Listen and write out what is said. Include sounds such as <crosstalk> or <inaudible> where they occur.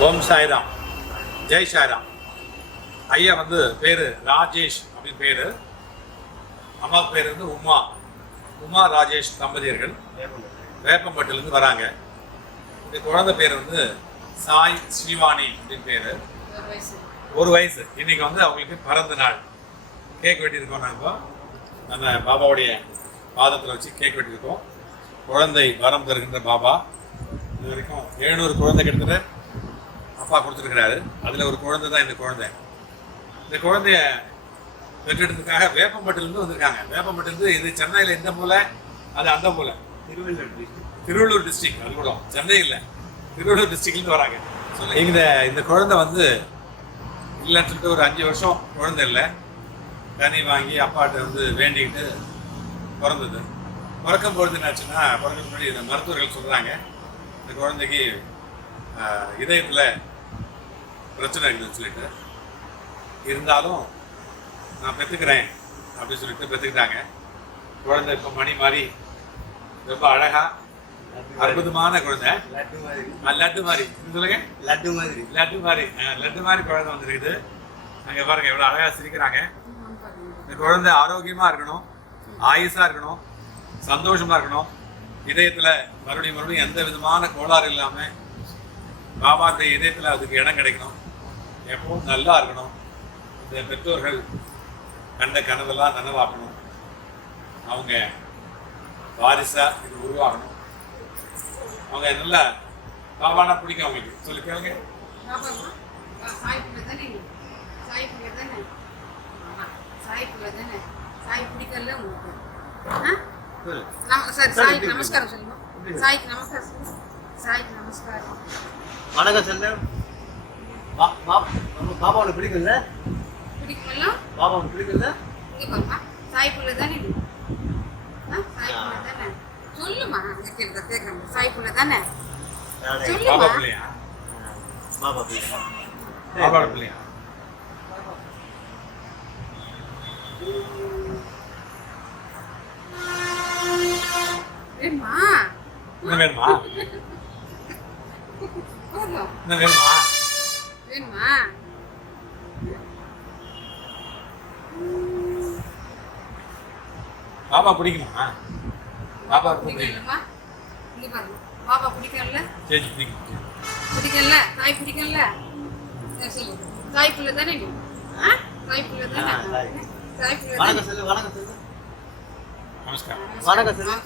ஓம் சாய்ராம். ஜெய் சாய்ராம். ஐயா வந்து பேர் ராஜேஷ் அப்படின்னு பேர். அம்மா பேர் வந்து உமா. உமா ராஜேஷ் தம்பதியர்கள். வேப்பம்பட்டிலேருந்து வராங்க. இந்த குழந்தை பேர் வந்து சாய் ஸ்ரீவாணி அப்படின்னு பேர். ஒரு வயசு. இன்னைக்கு வந்து அவங்களுக்கு பிறந்த நாள். கேக் வெட்டியிருக்கோம் நாங்கள் அந்த பாபாவுடைய பாதத்தில் வச்சு கேக் வெட்டியிருக்கோம். குழந்தை வரம் தருகின்ற பாபா. இது வரைக்கும் எழுநூறு குழந்தை கிட்டத்தட்ட அப்பா கொடுத்துருக்கிறாரு. அதில் ஒரு குழந்தை தான் இந்த குழந்தை. இந்த குழந்தைய பெற்றெடுத்ததுக்காக வேப்பம்பட்டிலேருந்து வந்திருக்காங்க. வேப்பம்பட்டிலேருந்து இது சென்னையில் இந்த மூலை? அது அந்த மூலை. திருவள்ளூர் டிஸ்ட்ரிக்ட் அது கூட சென்னை இல்லை திருவள்ளூர் டிஸ்ட்ரிக்ட்லேருந்து வராங்க. சொல்லுங்க. இந்த இந்த குழந்தை வந்து இல்லைன்னு சொல்லிட்டு ஒரு அஞ்சு வருஷம் குழந்தை இல்லை. கனி வாங்கி அப்பாட்ட வந்து வேண்டிக்கிட்டு பிறந்தது. பிறக்கும் பொழுது என்னாச்சுன்னா பிறக்கும் இந்த மருத்துவர்கள் சொல்கிறாங்க இந்த குழந்தைக்கு இதயத்துல பிரச்சனை இருக்குதுன்னு சொல்லிட்டு இருந்தாலும் நான் பெற்றுக்கிறேன் அப்படின்னு சொல்லிட்டு பெற்றுக்கிட்டாங்க குழந்தை இப்போ மணி மாதிரி ரொம்ப அழகா அற்புதமான குழந்தை. லட்டு மாதிரி சொல்லுங்க? லட்டு மாதிரி. லட்டு மாதிரி லட்டு மாதிரி குழந்தை வந்திருக்குது. அங்கே பாருங்க எவ்வளோ அழகா சிரிக்கிறாங்க. இந்த குழந்தை ஆரோக்கியமா இருக்கணும் ஆயுசா இருக்கணும் சந்தோஷமா இருக்கணும். இதயத்துல மறுபடியும் மறுபடியும் எந்த விதமான கோளாறு இல்லாம பாபாத்த இதயத்துல அதுக்கு இடம் கிடைக்கணும். எப்பவும் நல்லா இருக்கணும். இந்த பெற்றோர்கள் கண்ட கனவெல்லாம் நனவாக்கணும். அவங்க வாரிசா இது உருவாகணும் அவங்க நல்லா பாபானா பிடிக்கும் அவங்களுக்கு. சொல்லி கேளுங்க. சாய் பிள்ளை சாய் பிள்ளை தானே? ஆமா சாய் பிள்ளை தானே? சாய் பிடிக்கல உங்களுக்கு சார். சாய்க்கு நமஸ்காரம் சொல்லுங்க சாய்க்கு நமஸ்காரம் சாய்க்கு நமஸ்காரம். வணக்கம் செல்ல பா- பா- நம்ம பாப்பாவுக்கு பிடிக்கும்ல பிடிக்குமல்ல பாப்பாவுக்கு பிடிக்கும்ல இங்க பாப்பா. சாய் பிள்ளை தானே சாய் பிள்ளை தானே சொல்லுமா அங்க கேட்க கேட்குறேன் சாய் பிள்ளை தானே பாபா பிள்ளையா? பிள்ளையா? வேணுமா? வேணுமா? <laughs> பாபா பிடிக்குமா? பாபா ரொம்ப பிடிக்கும் பாப்பா பிடிக்கல? சேச்சி பிடிக்கும் பிடிக்கல? தாய் பிடிக்கல? சரி சொல்லு. தாய் பிள்ளை தானே நீ? தாய் பிள்ளை தானே? ஆ, தாய். பிள்ளை வணக்கம் தானே செல்லு வணக்கம் செல்லு. நமஸ்காரம். வணக்கம் செல்லு.